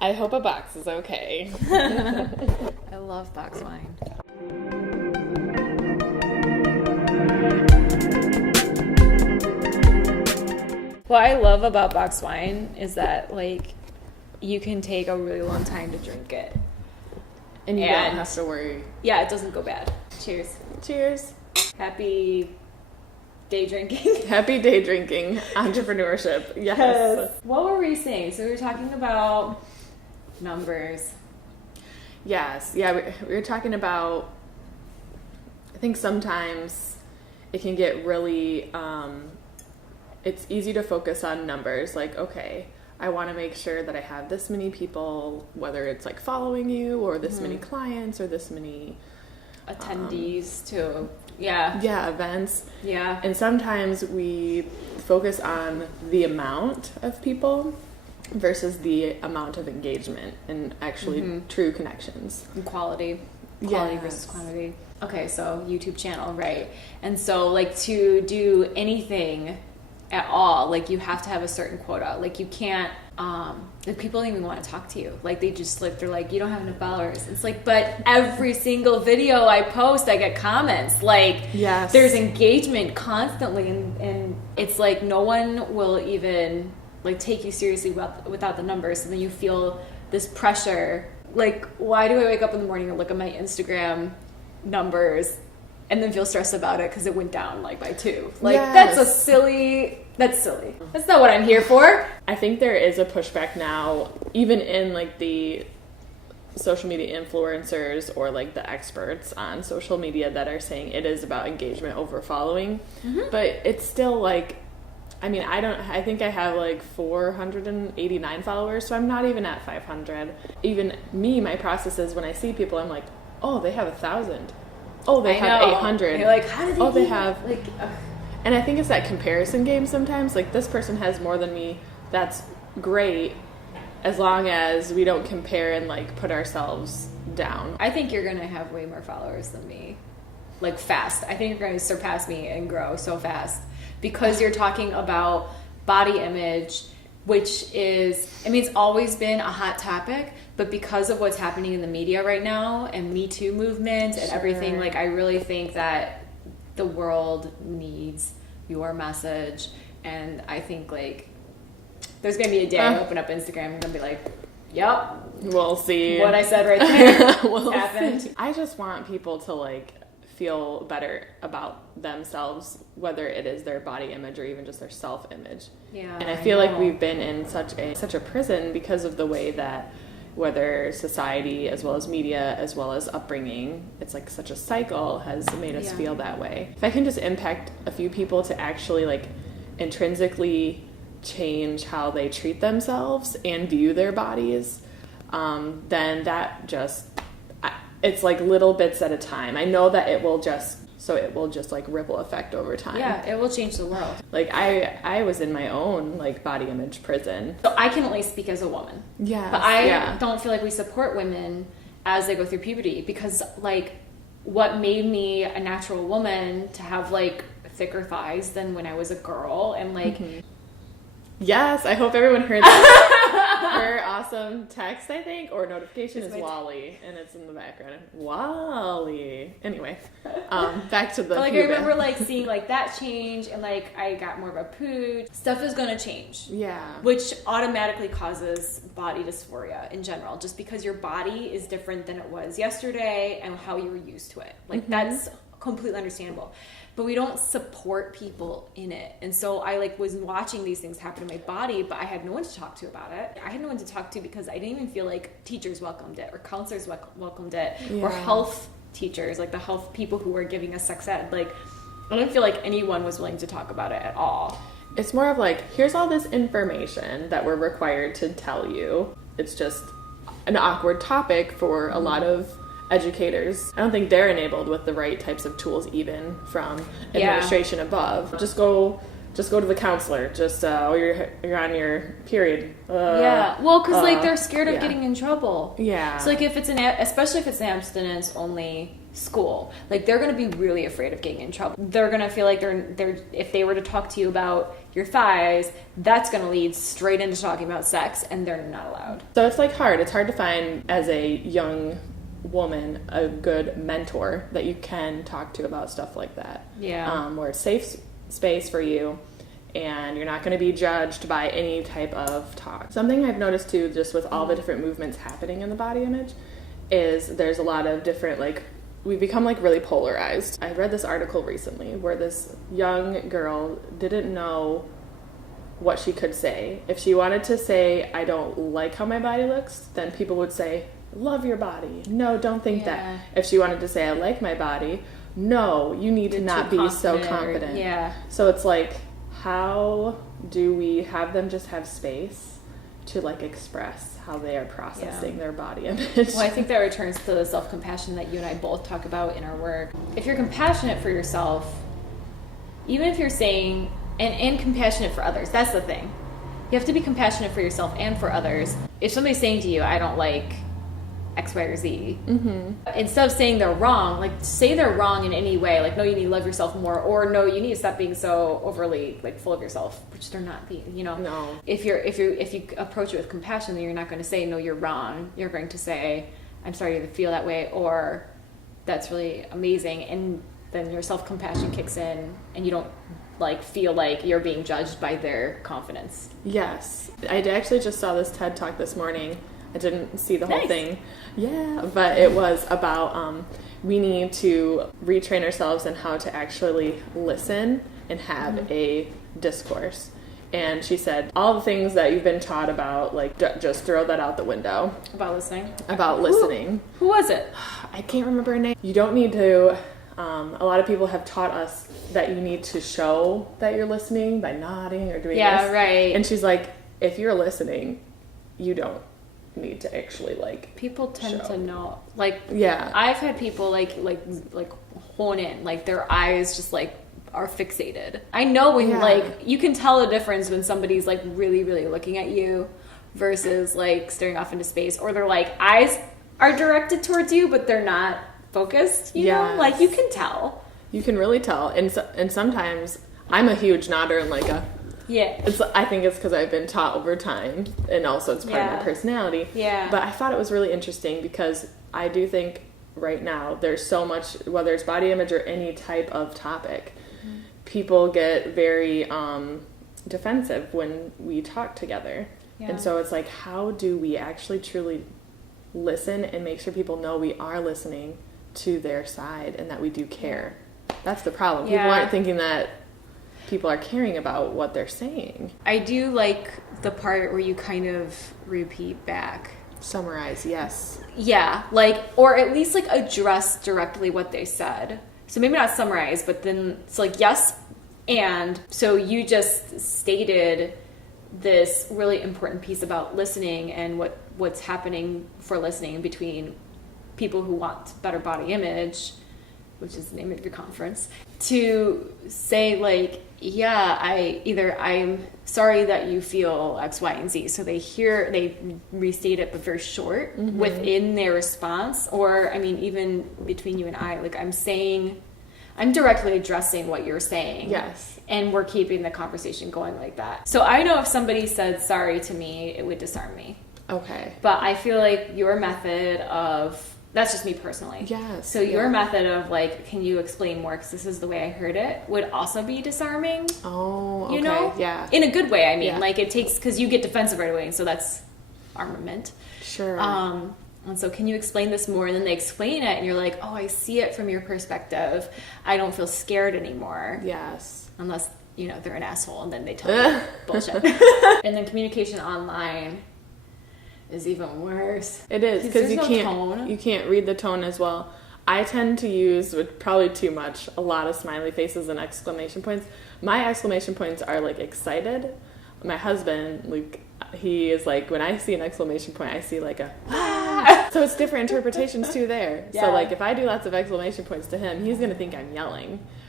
I hope a box is okay. I love box wine. What I love about box wine is that, like, you can take a really long time to drink it. And you don't have to worry. Yeah, it doesn't go bad. Cheers. Cheers. Happy day drinking. Happy day drinking. Entrepreneurship. Yes. What were we saying? So we were talking about numbers. Yes. Yeah, we were talking about, I think sometimes it can get really, it's easy to focus on numbers. Like, okay, I want to make sure that I have this many people, whether it's like following you or this many clients or this many attendees to events. Yeah. And sometimes we focus on the amount of people versus the amount of engagement and actually true connections. And quality versus quantity. Okay, so YouTube channel, right? And so, like, to do anything at all, like, you have to have a certain quota. Like, you can't, like, people don't even want to talk to you. Like, they just, like, they're like, you don't have enough followers. It's like, but every single video I post, I get comments. Like, yes, there's engagement constantly, and it's like no one will even, like, take you seriously without the numbers. And then you feel this pressure. Like, why do I wake up in the morning and look at my Instagram numbers and then feel stressed about it because it went down, like, by 2? Like, yes. That's silly. That's not what I'm here for. I think there is a pushback now, even in, like, the social media influencers or, like, the experts on social media that are saying it is about engagement over following. But it's still, like, I mean, I think I have, like, 489 followers, so I'm not even at 500. Even me, my process is when I see people, I'm like, oh, they have 1,000. Oh, they have 800. You're like, how did they have, like, and I think it's that comparison game sometimes. Like, this person has more than me. That's great, as long as we don't compare and, like, put ourselves down. I think you're gonna have way more followers than me, like, fast. I think you're gonna surpass me and grow so fast because you're talking about body image, which is, I mean, it's always been a hot topic, but because of what's happening in the media right now and Me Too movement and everything, like, I really think that the world needs your message. And I think, like, there's gonna be a day I open up Instagram and I'm gonna be like, yep, we'll see what I said right there happened. I just want people to, like, feel better about themselves, whether it is their body image or even just their self-image. Yeah, and I feel like we've been in such a prison because of the way that, whether society as well as media as well as upbringing, it's like such a cycle has made us feel that way. If I can just impact a few people to actually, like, intrinsically change how they treat themselves and view their bodies, then that just, it's like little bits at a time. I know that it will just like ripple effect over time. Yeah, it will change the world. Like, I was in my own, like, body image prison. So I can only speak as a woman. Yeah. But I don't feel like we support women as they go through puberty because, like, what made me a natural woman to have, like, thicker thighs than when I was a girl and, like... Yes, I hope everyone heard that. Her awesome text, I think, or notification is Wally, and it's in the background. Wally. Anyway, back to the. But, like, I remember, like, seeing, like, that change, and, like, I got more of a pooch. Stuff is gonna change. Yeah. Which automatically causes body dysphoria in general, just because your body is different than it was yesterday and how you were used to it. Like, that's completely understandable. But we don't support people in it. And so I, like, was watching these things happen in my body, but I had no one to talk to about it. I had no one to talk to because I didn't even feel like teachers welcomed it or counselors welcomed it or health teachers, like the health people who were giving us sex ed. Like, I didn't feel like anyone was willing to talk about it at all. It's more of like, here's all this information that we're required to tell you. It's just an awkward topic for a lot of educators. I don't think they're enabled with the right types of tools, even from administration above. Just go just go to the counselor. Just, you're on your period. Yeah. Well, because, like, they're scared of getting in trouble. Yeah. So, like, especially if it's an abstinence-only school, like, they're going to be really afraid of getting in trouble. They're going to feel like they're if they were to talk to you about your thighs, that's going to lead straight into talking about sex, and they're not allowed. So it's, like, hard. It's hard to find, as a young woman, a good mentor that you can talk to about stuff like that. Yeah. Where it's safe space for you, and you're not going to be judged by any type of talk. Something I've noticed too, just with all the different movements happening in the body image, is there's a lot of different, like, we've become, like, really polarized. I read this article recently where this young girl didn't know what she could say. If she wanted to say, I don't like how my body looks, then people would say, love your body. No, don't think that. If she wanted to say, I like my body, no, you need to not be so confident. So it's like, how do we have them just have space to, like, express how they are processing their body image? Well, I think that returns to the self-compassion that you and I both talk about in our work. If you're compassionate for yourself, even if you're saying, and compassionate for others, that's the thing. You have to be compassionate for yourself and for others. If somebody's saying to you, I don't like X, Y, or Z. Instead of saying they're wrong, like, say they're wrong in any way. Like, no, you need to love yourself more, or no, you need to stop being so overly, like, full of yourself, which they're not being. You know, no. If you approach it with compassion, then you're not going to say, no, you're wrong. You're going to say, I'm sorry to feel that way, or that's really amazing, and then your self-compassion kicks in, and you don't, like, feel like you're being judged by their confidence. Yes, I actually just saw this TED Talk this morning. I didn't see the whole thing. Yeah, but it was about we need to retrain ourselves in how to actually listen and have a discourse. And she said, all the things that you've been taught about, like, just throw that out the window. About listening? About listening. Who was it? I can't remember her name. You don't need to... a lot of people have taught us that you need to show that you're listening by nodding or doing this. Yeah, right. And she's like, if you're listening, you don't need to actually, like, people tend to know, like, I've had people like hone in, like, their eyes just, like, are fixated. I know when like, you can tell a difference when somebody's, like, really, really looking at you versus, like, staring off into space, or their, like, eyes are directed towards you but they're not focused, you know, like, you can tell. You can really tell. And sometimes I'm a huge nodder and, like, I think it's because I've been taught over time, and also it's part of my personality. But I thought it was really interesting because I do think right now there's so much, whether it's body image or any type of topic, people get very defensive when we talk together. And so it's like, how do we actually truly listen and make sure people know we are listening to their side and that we do care? That's the problem. People aren't thinking that people are caring about what they're saying. I do like the part where you kind of repeat back. Summarize, yes. Yeah, like, or at least, like, address directly what they said. So maybe not summarize, but then it's like, yes, and so you just stated this really important piece about listening and what's happening for listening between people who want better body image, which is the name of your conference, to say, like, I'm sorry that you feel X, Y, and Z. So they restate it, but very short within their response. Or, I mean, even between you and I, like, I'm directly addressing what you're saying. Yes. And we're keeping the conversation going like that. So I know if somebody said sorry to me, it would disarm me. Okay. But I feel like your method of... That's just me personally. Yes. So your method of, like, can you explain more because this is the way I heard it, would also be disarming. Oh, okay. You know? Yeah. In a good way, I mean. Like, it takes... Because you get defensive right away, and so that's armament. Sure. And so, can you explain this more? And then they explain it, and you're like, oh, I see it from your perspective. I don't feel scared anymore. Yes. Unless, you know, they're an asshole, and then they tell you bullshit. And then communication online is even worse. It is, because you can't read the tone as well. I tend to use, with probably too much, a lot of smiley faces and exclamation points. My exclamation points are, like, excited. My husband, like, he is like, when I see an exclamation point, I see, like, a ah! So it's different interpretations too there. Yeah. So, like, if I do lots of exclamation points to him, he's gonna think I'm yelling.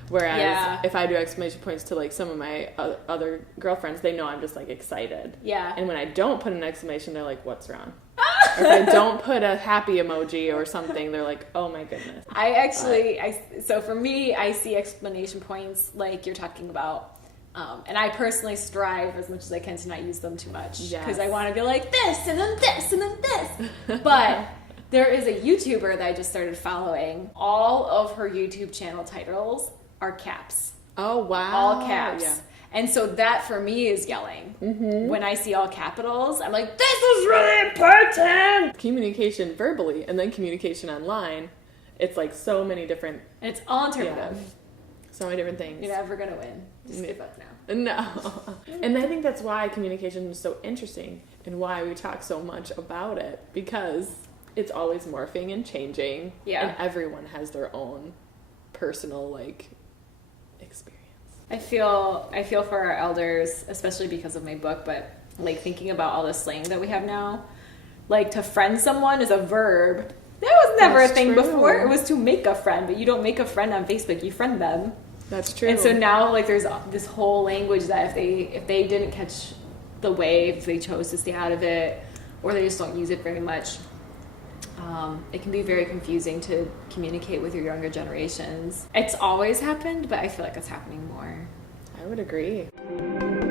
Whereas if I do exclamation points to like some of my other girlfriends, they know I'm just like excited. Yeah. And when I don't put an exclamation, they're like, what's wrong? Or if I don't put a happy emoji or something, they're like, oh my goodness. So for me, I see exclamation points like you're talking about. And I personally strive as much as I can to not use them too much. Because I want to be like this, and then this, and then this. But there is a YouTuber that I just started following. All of her YouTube channel titles are caps. Oh, wow. All caps. Yeah. And so that for me is yelling. Mm-hmm. When I see all capitals, I'm like, this is really important! Communication verbally and then communication online, it's like so many different... And it's all interpretive. Yeah. So many different things. You're never going to win. Just give up now. No. And I think that's why communication is so interesting and why we talk so much about it, because it's always morphing and changing. Yeah. And everyone has their own personal, like, experience. I feel for our elders, especially because of my book, but like thinking about all the slang that we have now, like to friend someone is a verb. That was never a thing before. It was to make a friend, but you don't make a friend on Facebook, you friend them. That's true. And so now like there's this whole language that if they didn't catch the wave, if they chose to stay out of it, or they just don't use it very much, it can be very confusing to communicate with your younger generations. It's always happened, but I feel like it's happening more. I would agree.